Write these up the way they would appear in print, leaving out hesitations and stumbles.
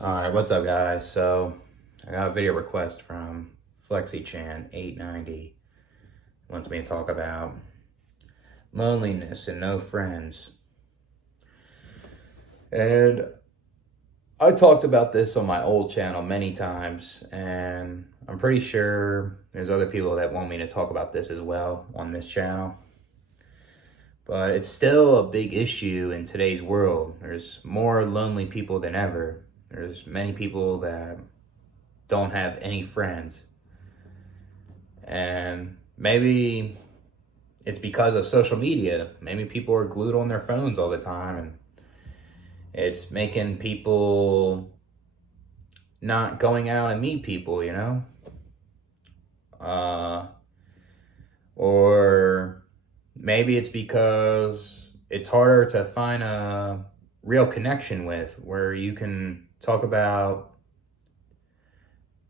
Alright, what's up guys? So, I got a video request from FlexiChan890. Wants me to talk about loneliness and no friends. And I talked about this on my old channel many times, and I'm pretty sure there's other people that want me to talk about this as well on this channel. But it's still a big issue in today's world. There's more lonely people than ever. There's many people that don't have any friends. And maybe it's because of social media. Maybe people are glued on their phones all the time, and it's making people not going out and meet people, you know? Or maybe it's because it's harder to find a real connection with, where you can talk about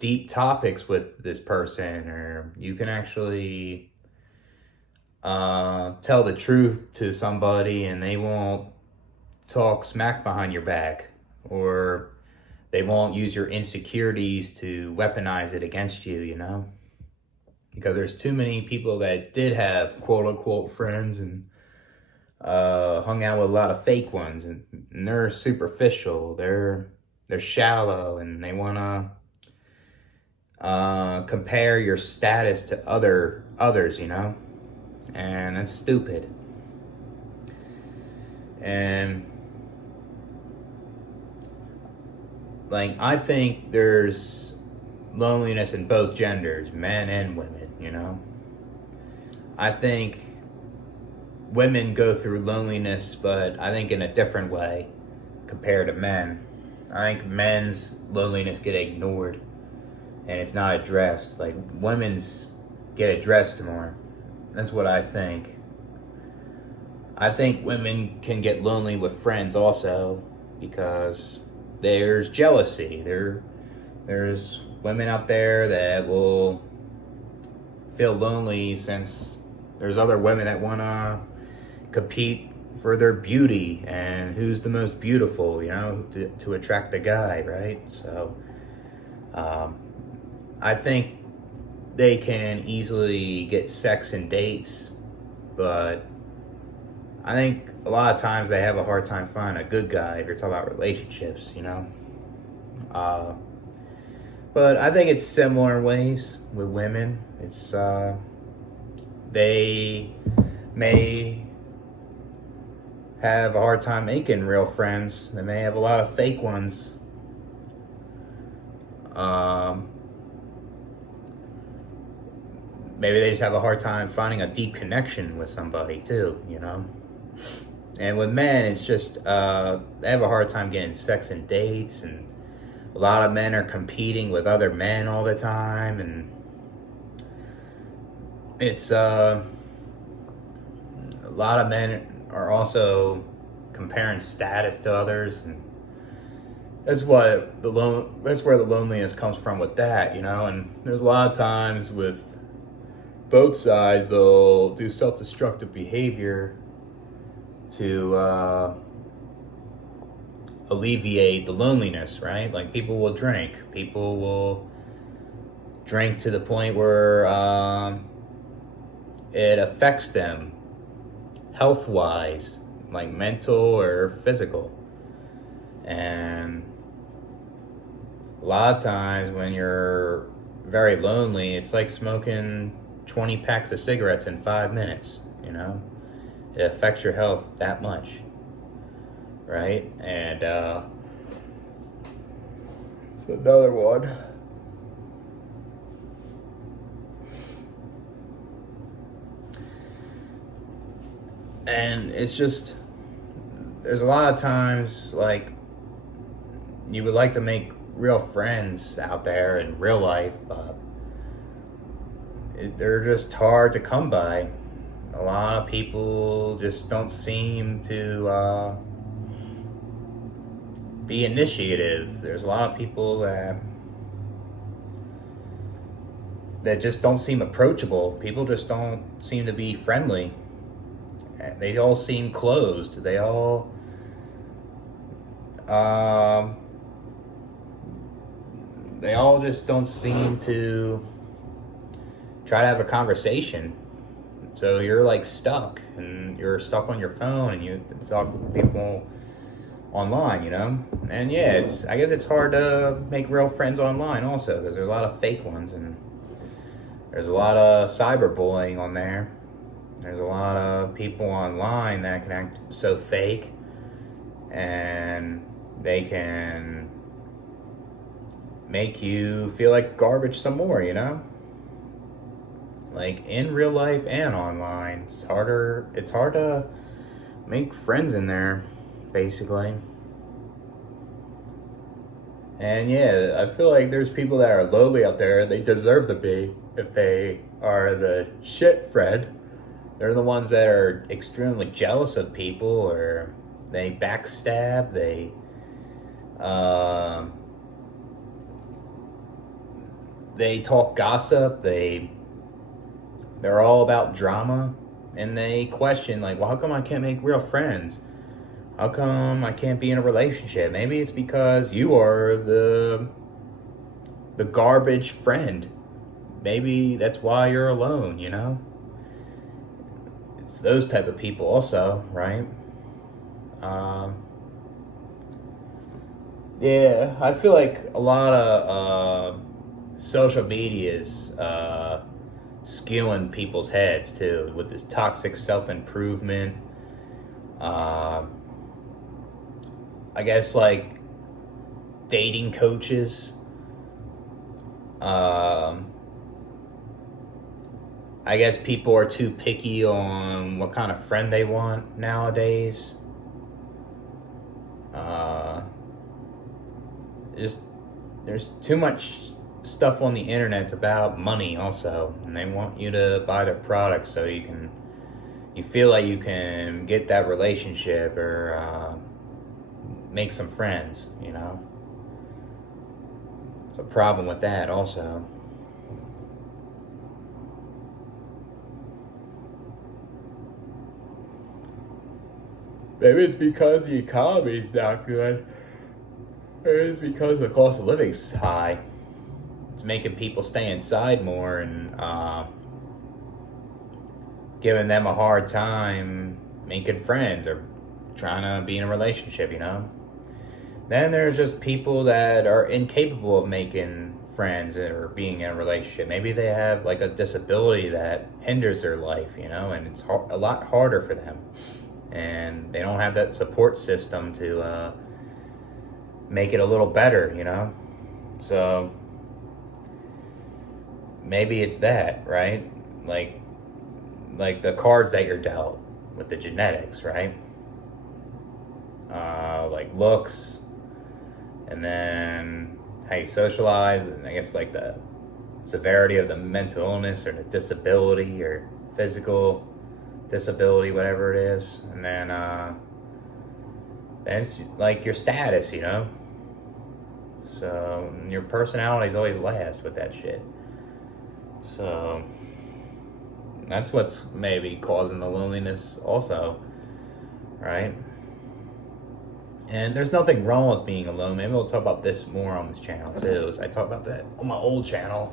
deep topics with this person, or you can actually tell the truth to somebody and they won't talk smack behind your back, or they won't use your insecurities to weaponize it against you, you know? Because there's too many people that did have quote-unquote friends and hung out with a lot of fake ones, and they're superficial, they're shallow, and they want to compare your status to others, you know? And that's stupid. And like, I think there's loneliness in both genders, men and women, you know? I think women go through loneliness, but I think in a different way compared to men. I think men's loneliness get ignored and it's not addressed. Like, women's get addressed more. That's what I think. I think women can get lonely with friends also, because there's jealousy. There's women out there that will feel lonely since there's other women that want to compete for their beauty and who's the most beautiful, you know, to attract the guy, right? So I think they can easily get sex and dates, but I think a lot of times they have a hard time finding a good guy if you're talking about relationships, you know? But I think it's similar in ways with women. It's, they may have a hard time making real friends. They may have a lot of fake ones. Maybe they just have a hard time finding a deep connection with somebody too, you know? And with men, it's just, they have a hard time getting sex and dates, and a lot of men are competing with other men all the time, and it's, a lot of men are also comparing status to others, and that's where the loneliness comes from with that, you know? And there's a lot of times with both sides, they'll do self-destructive behavior to alleviate the loneliness, right? Like, people will drink. People will drink to the point where it affects them health-wise, like mental or physical. And a lot of times when you're very lonely, it's like smoking 20 packs of cigarettes in 5 minutes, you know? It affects your health that much, right? And it's another one. And it's just, there's a lot of times, like, you would like to make real friends out there in real life, but they're just hard to come by. A lot of people just don't seem to be initiative. There's a lot of people that just don't seem approachable. People just don't seem to be friendly. They all seem closed. They all they all just don't seem to try to have a conversation. So you're like stuck, and you're stuck on your phone, and you talk to people online, you know? And yeah, I guess it's hard to make real friends online also, because there's a lot of fake ones, and there's a lot of cyberbullying on there. There's a lot of people online that can act so fake, and they can make you feel like garbage some more, you know? Like in real life and online, it's hard to make friends in there, basically. And yeah, I feel like there's people that are lowly out there. They deserve to be. If they are the shit friend, they're the ones that are extremely jealous of people, or they backstab, they talk gossip, they're all about drama, and they question, like, well, how come I can't make real friends? How come I can't be in a relationship? Maybe it's because you are the garbage friend. Maybe that's why you're alone, you know? It's those type of people also, right? Yeah, I feel like a lot of social media's skewing people's heads too, with this toxic self-improvement. I guess like dating coaches. I guess people are too picky on what kind of friend they want nowadays. There's too much stuff on the internet about money also, and they want you to buy their products so you feel like you can get that relationship or make some friends, you know. It's a problem with that also. Maybe it's because the economy's not good. Maybe it's because the cost of living's high. It's making people stay inside more, and giving them a hard time making friends or trying to be in a relationship, you know? Then there's just people that are incapable of making friends or being in a relationship. Maybe they have like a disability that hinders their life, you know, and it's a lot harder for them. And they don't have that support system to make it a little better, you know? So maybe it's that, right? Like the cards that you're dealt with the genetics, right? Like looks, and then how you socialize, and I guess like the severity of the mental illness or the disability or physical disability, whatever it is, and then it's like your status, you know. So your personality's always last with that shit. So that's what's maybe causing the loneliness also, right? And there's nothing wrong with being alone. Maybe we'll talk about this more on this channel too. I talk about that on my old channel.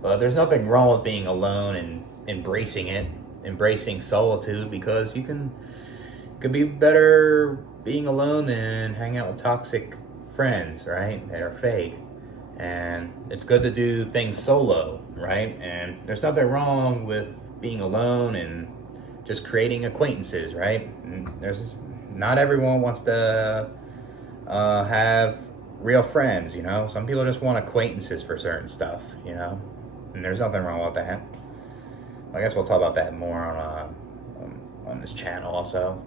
But there's nothing wrong with being alone and embracing it, embracing solitude, because you could be better being alone than hang out with toxic friends, right? That are fake. And it's good to do things solo, right? And there's nothing wrong with being alone and just creating acquaintances, right? And not everyone wants to have real friends, you know? Some people just want acquaintances for certain stuff, you know? And there's nothing wrong with that. I guess we'll talk about that more on this channel also.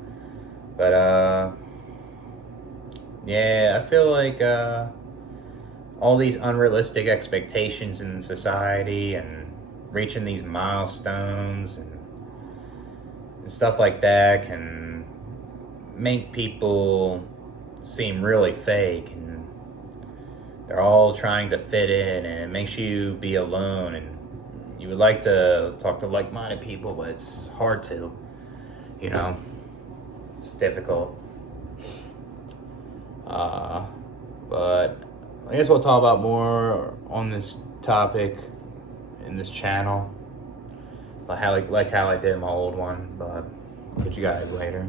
But yeah, I feel like all these unrealistic expectations in society and reaching these milestones and stuff like that can make people seem really fake, and they're all trying to fit in, and it makes you be alone, and you would like to talk to like-minded people, but it's hard to, you know. It's difficult. But I guess we'll talk about more on this topic in this channel, like how I did in my old one. But catch you guys later.